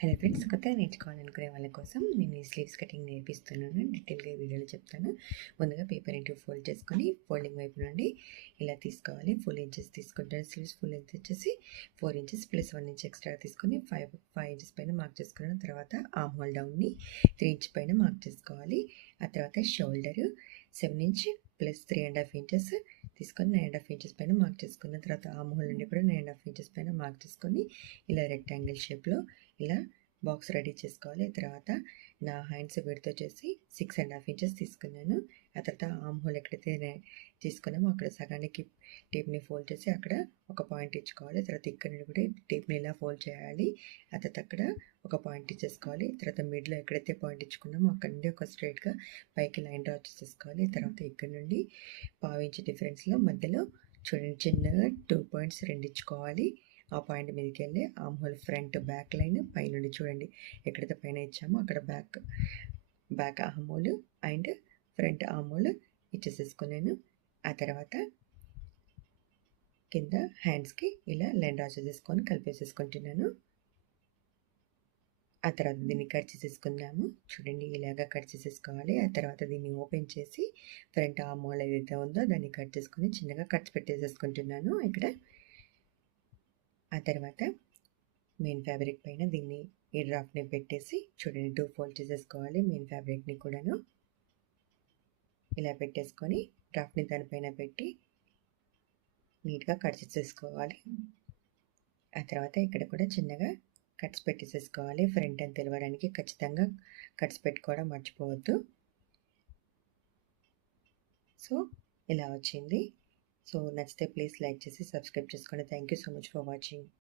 Hello friends, కొత్తగా నేర్చుకోవాలనుకునే వాళ్ళ కోసం నేను ఈ స్లీవ్స్ కటింగ్ నేర్పిస్తున్నాను. డీటెయిల్గా ఈ వీడియోలో చెప్తాను. ముందుగా పేపర్ ఇంటూ ఫోల్డ్ చేసుకొని ఫోల్డింగ్ వైపు నుండి ఇలా తీసుకోవాలి. 4 ఇంచెస్ తీసుకుంటాను. స్లీవ్స్ ఫుల్ లెంత్ వచ్చేసి 4 ఇంచెస్ ప్లస్ 1 ఇంచ్ ఎక్స్ట్రా తీసుకొని 5 ఇంచెస్ పైన మార్క్ చేసుకున్న తర్వాత ఆర్మ్ హోల్ డౌన్ని 3 ఇంచ్ పైన మార్క్ చేసుకోవాలి. ఆ తర్వాత షోల్డర్ 7 ఇంచ్ ప్లస్ 3.5 ఇంచెస్ తీసుకొని 9.5 ఇంచెస్ పైన మార్క్ చేసుకున్న తర్వాత ఆర్మ్ హోల్ నుండి కూడా 9.5 ఇంచెస్ పైన మార్క్ చేసుకొని ఇలా రెక్టాంగిల్ షేప్లో ఇలా బాక్స్ రెడీ చేసుకోవాలి. తర్వాత నా హ్యాండ్స్ విడ్త్ వచ్చేసి 6.5 ఇంచెస్ తీసుకున్నాను. ఆ తర్వాత ఆర్మ్ హోల్ ఎక్కడైతే తీసుకున్నామో అక్కడ సగానికి టేప్ని ఫోల్డ్ చేసి అక్కడ ఒక పాయింట్ ఇచ్చుకోవాలి. తర్వాత ఇక్కడ నుండి కూడా టేప్ని ఇలా ఫోల్డ్ చేయాలి. ఆ తర్వాత అక్కడ ఒక పాయింట్ ఇచ్చేసుకోవాలి. తర్వాత మిడ్లో ఎక్కడైతే పాయింట్ ఇచ్చుకున్నామో అక్కడ నుండి ఒక స్ట్రైట్గా పైకి లైన్ డ్రా చేసేసుకోవాలి. తర్వాత ఇక్కడ నుండి 1/2 ఇంచ్ డిఫరెన్స్లో మధ్యలో చూడండి చిన్నగా 2 పాయింట్స్ రెండు ఇచ్చుకోవాలి. ఆ పాయింట్ మీదకి వెళ్ళి armhole front back line పైనుండి చూడండి ఎక్కడైతే పైన ఇచ్చామో అక్కడ back armhole and front armhole ఇచ్చేసేసుకున్నాను. ఆ తర్వాత కింద హ్యాండ్స్కి ఇలా లైన్ డ్రా చేసేసుకొని కలిపేసేసుకుంటున్నాను. ఆ తర్వాత దీన్ని కట్ చేసేసుకుందాము. చూడండి ఇలాగా కట్ చేసేసుకోవాలి. ఆ తర్వాత దీన్ని ఓపెన్ చేసి ఫ్రంట్ ఆర్మ్ హోల్ ఏదైతే ఉందో దాన్ని కట్ చేసుకొని చిన్నగా కట్స్ పెట్టేసేసుకుంటున్నాను ఇక్కడ. ఆ తర్వాత మెయిన్ ఫ్యాబ్రిక్ పైన దీన్ని ఈ డ్రాఫ్ట్ని పెట్టేసి చూడండి 2 ఫోల్డ్ చేసేసుకోవాలి. మెయిన్ ఫ్యాబ్రిక్ని కూడాను ఇలా పెట్టేసుకొని డ్రాఫ్ట్ని దానిపైన పెట్టి నీట్గా కట్ చేసేసుకోవాలి. ఆ తర్వాత ఇక్కడ కూడా చిన్నగా కట్స్ పెట్టేసేసుకోవాలి. ఫ్రంట్ అని తెలవడానికి ఖచ్చితంగా కట్స్ పెట్టుకోవడం మర్చిపోవద్దు. సో ఇలా వచ్చింది. సో నచ్చితే ప్లీజ్ లైక్ చేసి సబ్స్క్రైబ్ చేసుకోండి. Thank you so much for watching.